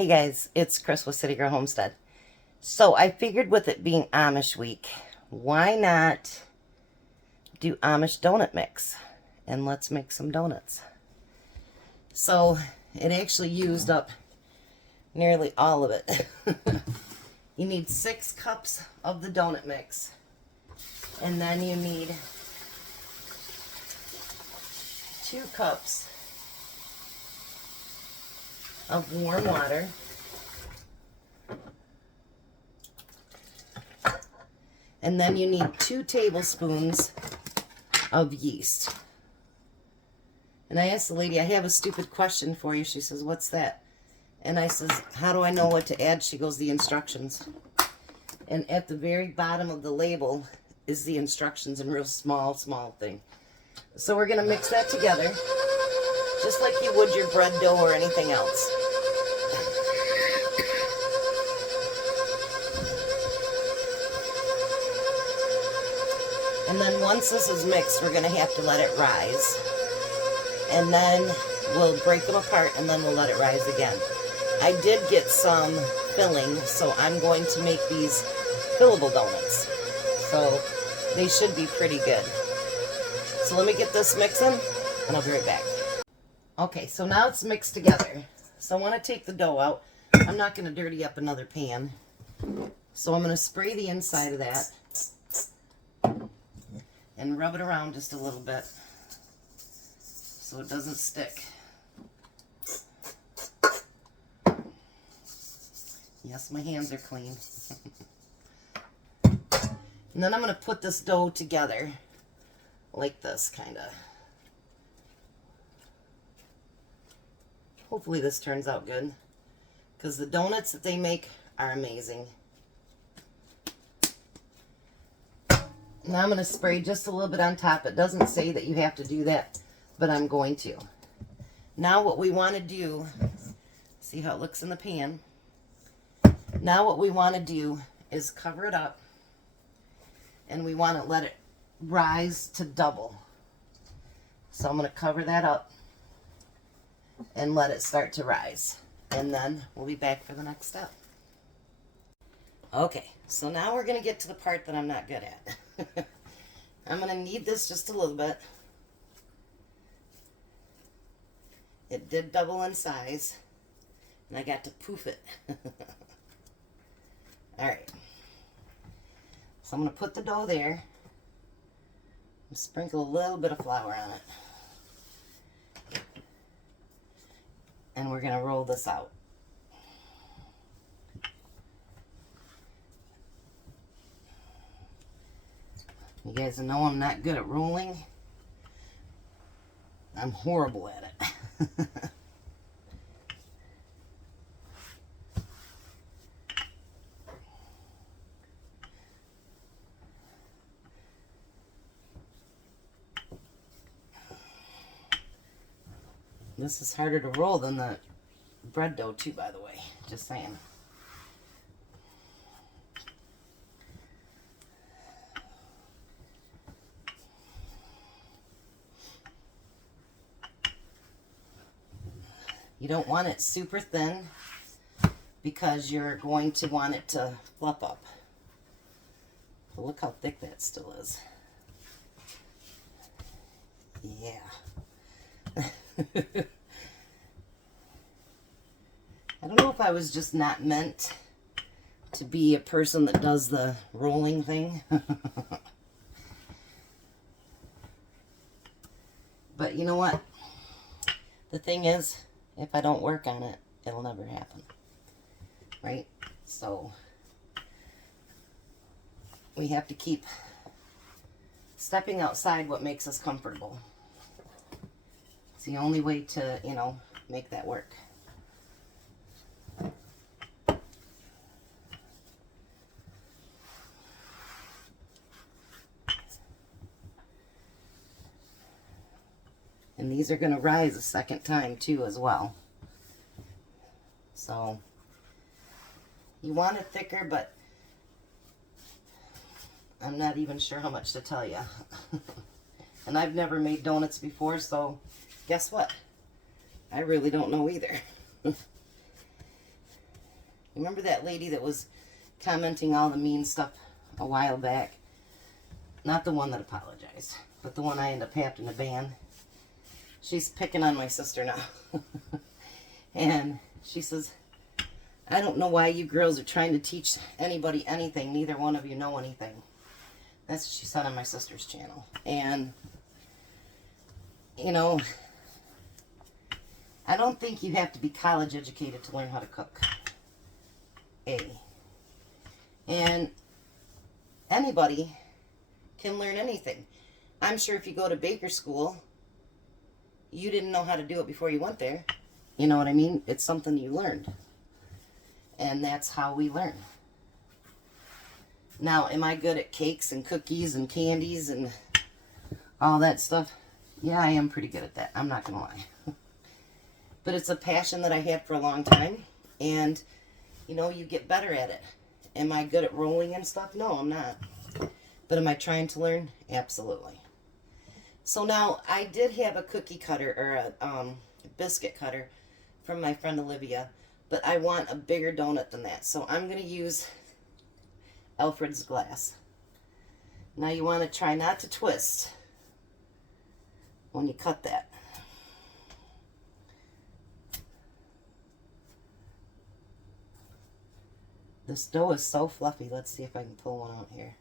Hey guys, it's Chris with City Girl Homestead. So I figured with it being Amish week, why not do Amish donut mix? And let's make some donuts. So it actually used up nearly all of it. You need 6 cups of the donut mix. And then you need 2 cups of warm water. And then you need 2 tablespoons of yeast. And I asked the lady, I have a stupid question for you. She says, what's that? And I says, how do I know what to add? She goes, the instructions. And at the very bottom of the label is the instructions in real small thing. So we're going to mix that together, just like you would your bread dough or anything else. And then once this is mixed, we're going to have to let it rise. And then we'll break them apart and then we'll let it rise again. I did get some filling, so I'm going to make these fillable donuts. So they should be pretty good. So let me get this mixing and I'll be right back. Okay, so now it's mixed together. So I want to take the dough out. I'm not going to dirty up another pan. So I'm going to spray the inside of that and rub it around just a little bit so it doesn't stick. Yes, my hands are clean. And then I'm going to put this dough together like this, kind of. Hopefully this turns out good, because the donuts that they make are amazing. Now I'm going to spray just a little bit on top. It doesn't say that you have to do that, but I'm going to. Now what we want to do, see how it looks in the pan? Now what we want to do is cover it up, and we want to let it rise to double. So I'm going to cover that up and let it start to rise. And then we'll be back for the next step. Okay, so now we're going to get to the part that I'm not good at. I'm going to knead this just a little bit. It did double in size, and I got to poof it. Alright, so I'm going to put the dough there and sprinkle a little bit of flour on it. And we're going to roll this out. You guys know I'm not good at rolling. I'm horrible at it. This is harder to roll than the bread dough too, by the way. Just saying. You don't want it super thin because you're going to want it to fluff up. But look how thick that still is. Yeah. I don't know if I was just not meant to be a person that does the rolling thing. But you know what? The thing is, if I don't work on it, it'll never happen. Right? So we have to keep stepping outside what makes us comfortable. It's the only way to, you know, make that work. And these are going to rise a second time too as well. So you want it thicker, but I'm not even sure how much to tell you. And I've never made donuts before, so guess what? I really don't know either. Remember that lady that was commenting all the mean stuff a while back? Not the one that apologized, but the one I ended up having to ban. She's picking on my sister now. And she says, I don't know why you girls are trying to teach anybody anything. Neither one of you know anything. That's what she said on my sister's channel. And, you know, I don't think you have to be college educated to learn how to cook. And anybody can learn anything. I'm sure if you go to baker school, you didn't know how to do it before you went there. You know what I mean? It's something you learned. And that's how we learn. Now, am I good at cakes and cookies and candies and all that stuff? Yeah, I am pretty good at that. I'm not going to lie. But it's a passion that I had for a long time. And, you know, you get better at it. Am I good at rolling and stuff? No, I'm not. But am I trying to learn? Absolutely. So now, I did have a cookie cutter or a biscuit cutter from my friend Olivia. But I want a bigger donut than that. So I'm going to use Alfred's glass. Now you want to try not to twist when you cut that. This dough is so fluffy. Let's see if I can pull one out here.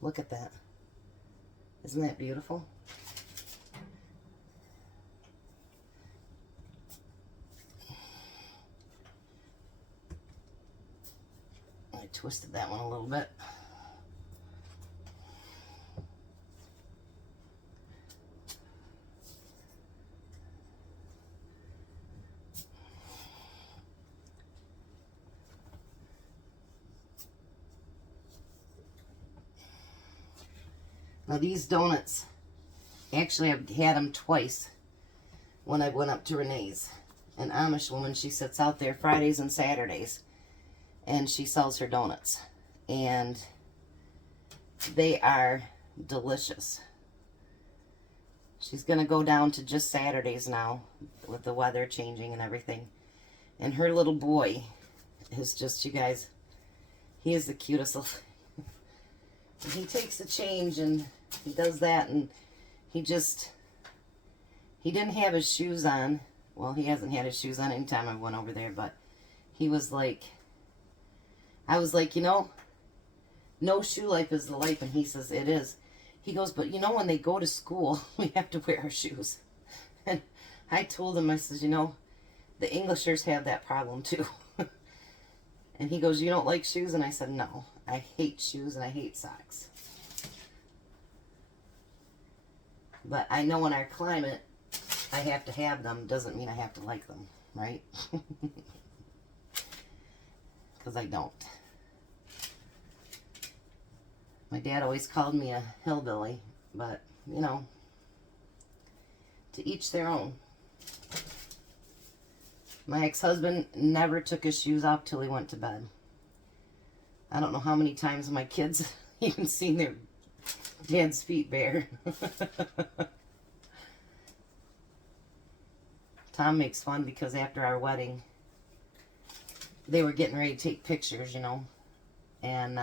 Look at that. Isn't that beautiful? I twisted that one a little bit. Now these donuts, actually I've had them twice when I went up to Renee's. An Amish woman, she sits out there Fridays and Saturdays and she sells her donuts. And they are delicious. She's going to go down to just Saturdays now with the weather changing and everything. And her little boy is just, you guys, he is the cutest little... He takes a change and he does that, and he didn't have his shoes on. Well, he hasn't had his shoes on any time I went over there, but he was like, I was like, you know, no shoe life is the life, and he says it is. He goes, but you know, when they go to school, we have to wear our shoes. And I told him, I says, you know, the Englishers have that problem too. And he goes, you don't like shoes? And I said, no, I hate shoes and I hate socks. But I know in our climate, I have to have them. Doesn't mean I have to like them, right? Because I don't. My dad always called me a hillbilly, but, you know, to each their own. My ex-husband never took his shoes off till he went to bed. I don't know how many times my kids even seen their dad's feet bare. Tom makes fun because after our wedding, they were getting ready to take pictures, you know, and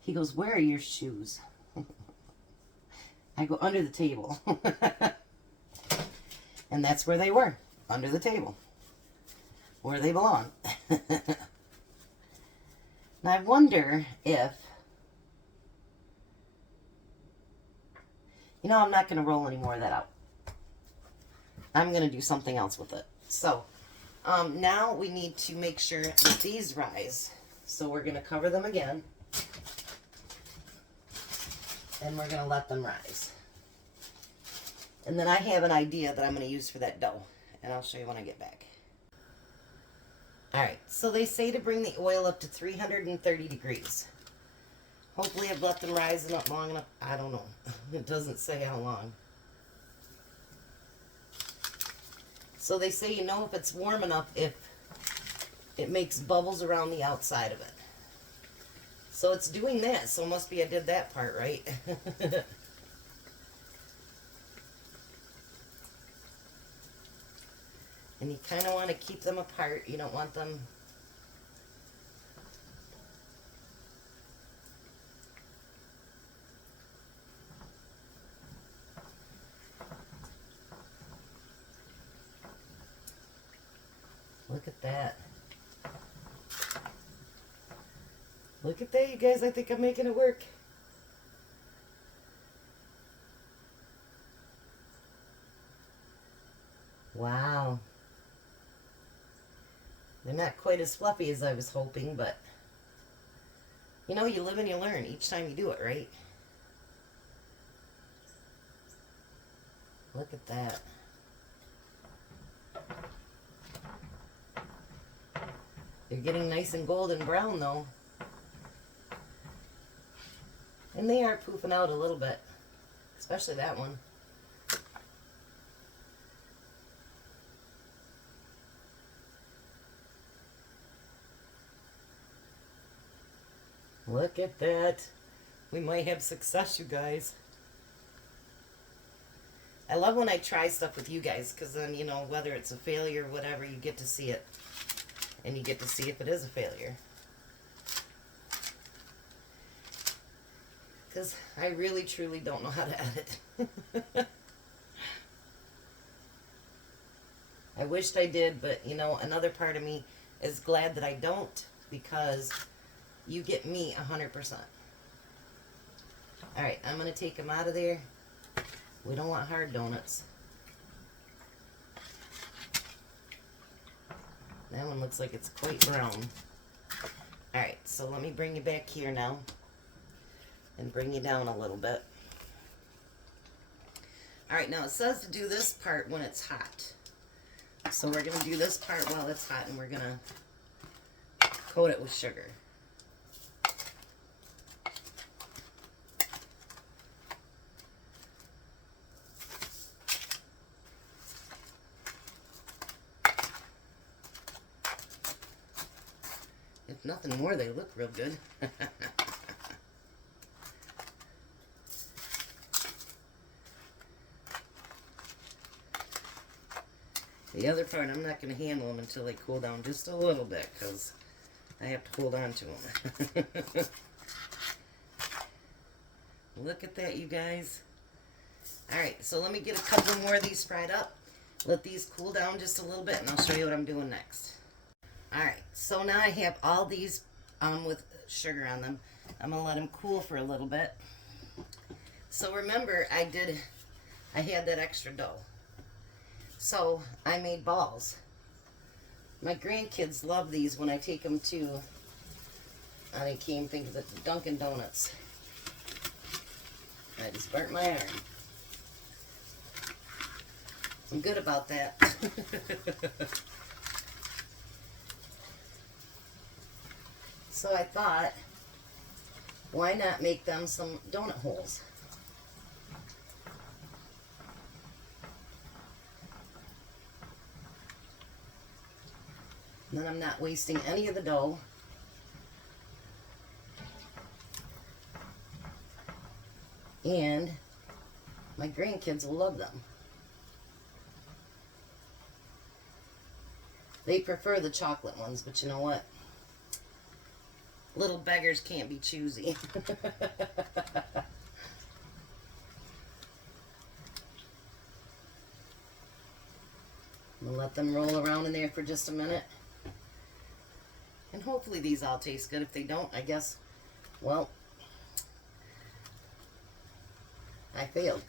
he goes, where are your shoes? I go, under the table. And that's where they were, under the table, where they belong. Now I wonder if, you know, I'm not going to roll any more of that out. I'm going to do something else with it. So, now we need to make sure that these rise. So we're going to cover them again. And we're going to let them rise. And then I have an idea that I'm going to use for that dough. And I'll show you when I get back. Alright, so they say to bring the oil up to 330 degrees. Hopefully I've let them rise up long enough. I don't know. It doesn't say how long. So they say you know if it's warm enough if it makes bubbles around the outside of it. So it's doing that, so must be I did that part right. And you kind of want to keep them apart. You don't want them... Look at that. Look at that, you guys. I think I'm making it work. Wow. They're not quite as fluffy as I was hoping, but you know, you live and you learn each time you do it, right? Look at that. They're getting nice and golden brown though. And they are poofing out a little bit, especially that one. Look at that. We might have success, you guys. I love when I try stuff with you guys, because then, you know, whether it's a failure or whatever, you get to see it. And you get to see if it is a failure. Because I really, truly don't know how to edit. I wished I did, but, you know, another part of me is glad that I don't, because you get me 100%. Alright, I'm going to take them out of there. We don't want hard donuts. That one looks like it's quite brown. Alright, so let me bring you back here now. And bring you down a little bit. Alright, now it says to do this part when it's hot. So we're going to do this part while it's hot, and we're going to coat it with sugar. If nothing more, they look real good. The other part, I'm not going to handle them until they cool down just a little bit, because I have to hold on to them. Look at that, you guys. Alright, so let me get a couple more of these fried up. Let these cool down just a little bit, and I'll show you what I'm doing next. Alright, so now I have all these with sugar on them. I'm going to let them cool for a little bit. So remember, I had that extra dough. So I made balls. My grandkids love these when I take them to, I can't think of it, Dunkin Donuts. I just burnt my arm. I'm good about that. So I thought, why not make them some donut holes? And then I'm not wasting any of the dough. And my grandkids will love them. They prefer the chocolate ones, but you know what? Little beggars can't be choosy. I'm going to let them roll around in there for just a minute. And hopefully these all taste good. If they don't, I guess, well, I failed.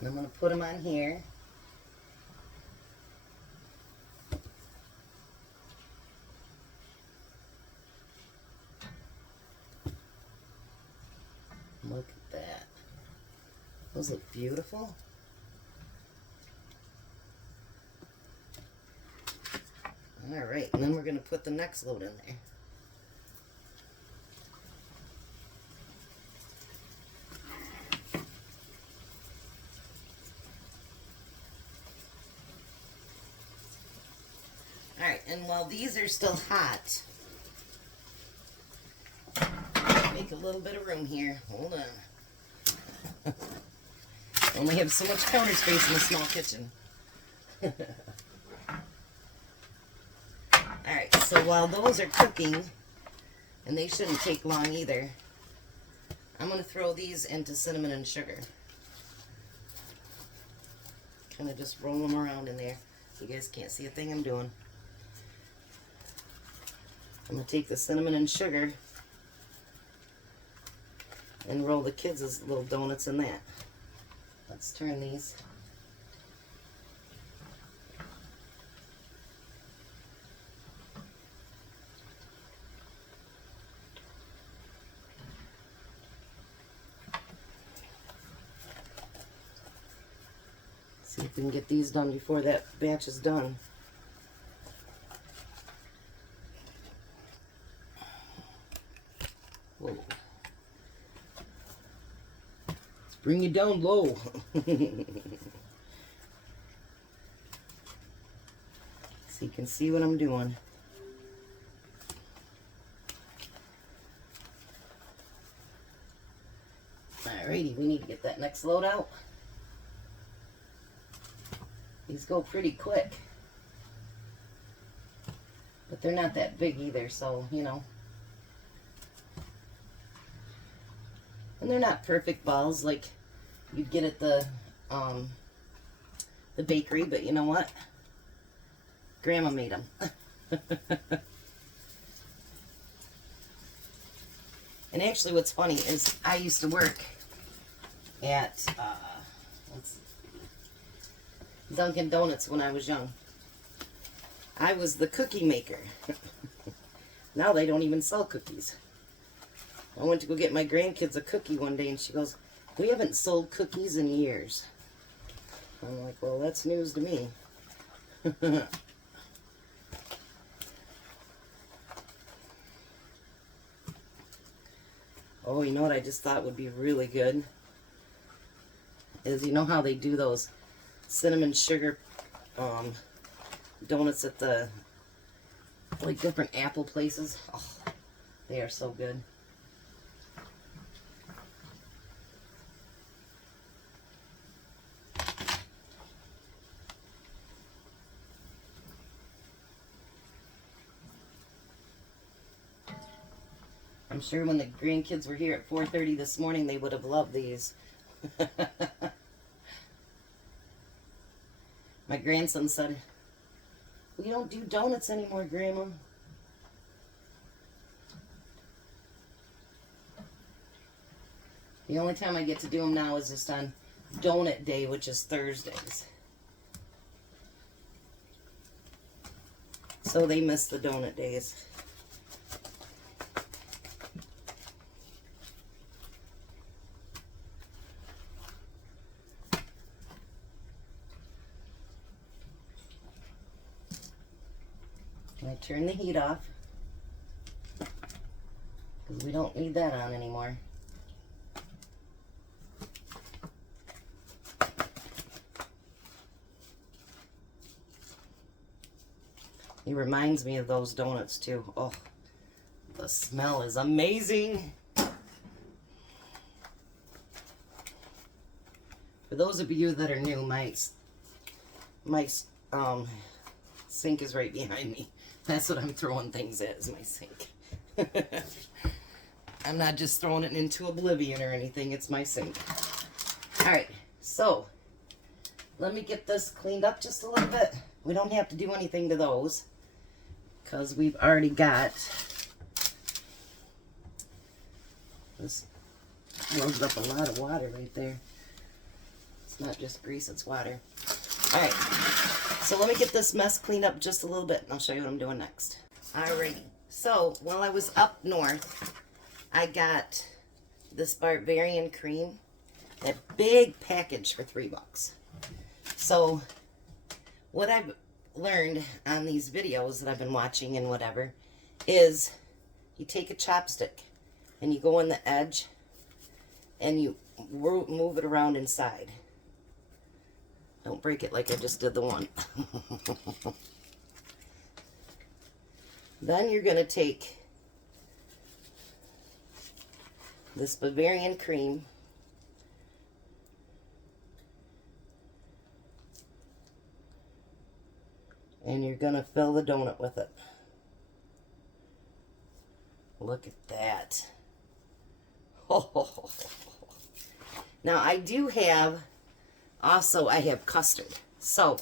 And I'm going to put them on here. Look at that. Those look beautiful. All right, and then we're going to put the next load in there. Alright, and while these are still hot, make a little bit of room here. Hold on. Only have so much counter space in a small kitchen. Alright, so while those are cooking, and they shouldn't take long either, I'm going to throw these into cinnamon and sugar. Kind of just roll them around in there. You guys can't see a thing I'm doing. I'm going to take the cinnamon and sugar and roll the kids' little donuts in that. Let's turn these. See if we can get these done before that batch is done. Whoa. Let's bring you down low. So you can see what I'm doing. Alrighty, we need to get that next load out. These go pretty quick, but they're not that big either, so, you know. And they're not perfect balls like you'd get at the bakery, but you know what? Grandma made them. And actually what's funny is I used to work at, Dunkin Donuts when I was young. I was the cookie maker. Now they don't even sell cookies. I went to go get my grandkids a cookie one day and she goes, "We haven't sold cookies in years." I'm like, well, that's news to me. Oh, you know what I just thought would be really good? Is, you know how they do those cinnamon sugar donuts at the, like, different apple places? Oh, they are so good. I'm sure when the grandkids were here at 4:30 this morning, they would have loved these. My grandson said, "We don't do donuts anymore, Grandma." The only time I get to do them now is just on Donut Day, which is Thursdays. So they miss the donut days. I turn the heat off because we don't need that on anymore. It reminds me of those donuts too. Oh, the smell is amazing. For those of you that are new, my sink is right behind me. That's what I'm throwing things at, is my sink. I'm not just throwing it into oblivion or anything. It's my sink. Alright, so let me get this cleaned up just a little bit. We don't have to do anything to those because we've already got this. Loads up a lot of water right there. It's not just grease, it's water. Alright, so let me get this mess cleaned up just a little bit and I'll show you what I'm doing next. Alrighty, so while I was up north, I got this Bavarian cream, that big package for $3. So what I've learned on these videos that I've been watching and whatever is you take a chopstick and you go on the edge and you move it around inside. Don't break it like I just did the one. Then you're going to take this Bavarian cream. And you're going to fill the donut with it. Look at that. Oh. Now I do have, also I have custard. So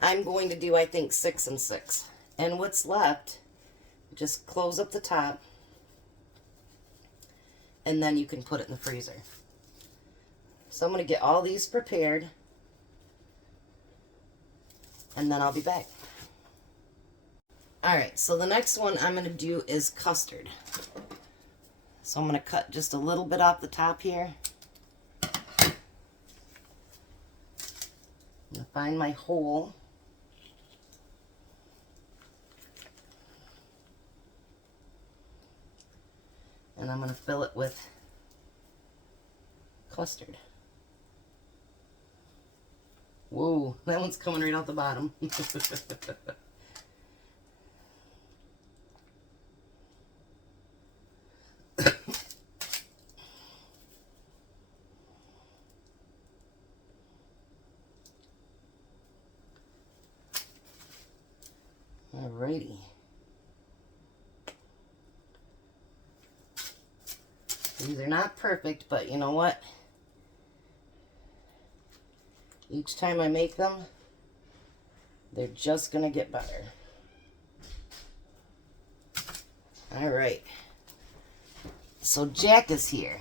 I'm going to do, I think, 6 and 6. And what's left, just close up the top. And then you can put it in the freezer. So I'm going to get all these prepared. And then I'll be back. Alright, so the next one I'm going to do is custard. So I'm going to cut just a little bit off the top here. I'm going to find my hole. And I'm going to fill it with custard. Whoa, that one's coming right out the bottom. Alrighty. These are not perfect, but you know what? Each time I make them, they're just going to get better. Alright. So Jack is here.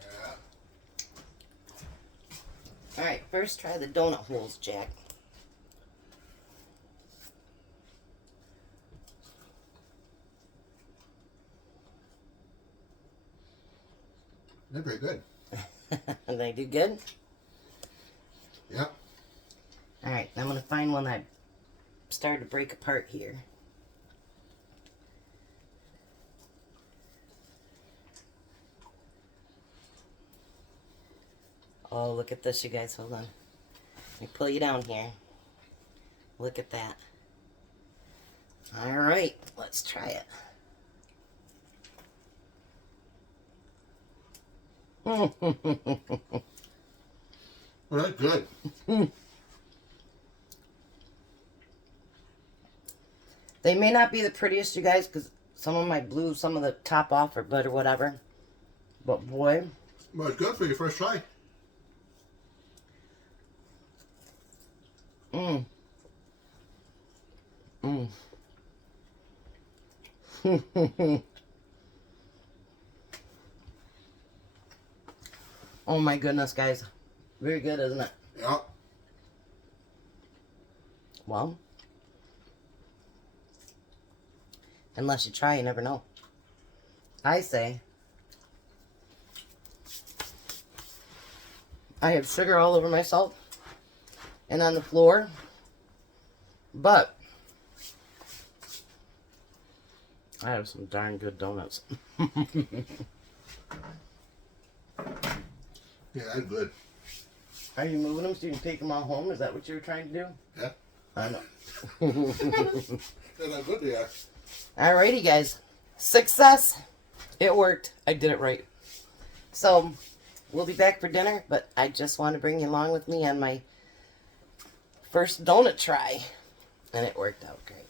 Yeah. Alright, first try the donut holes, Jack. They're very good. They do good? Yep. Alright, I'm going to find one that started to break apart here. Oh, look at this, you guys. Hold on. Let me pull you down here. Look at that. Alright, let's try it. Well, that's good. They may not be the prettiest, you guys, because some of them I blew some of the top off or butt or whatever. But boy. Well, it's good for your first try. Mmm. Mmm. Oh my goodness, guys. Very good, isn't it? Yeah. Well, unless you try, you never know. I say, I have sugar all over myself and on the floor, but I have some darn good donuts. Yeah, that's good. Are you moving them so you can take them all home? Is that what you were trying to do? Yeah. I know. Yeah, that's good they are. Alrighty, guys. Success. It worked. I did it right. So, we'll be back for dinner, but I just want to bring you along with me on my first donut try. And it worked out great.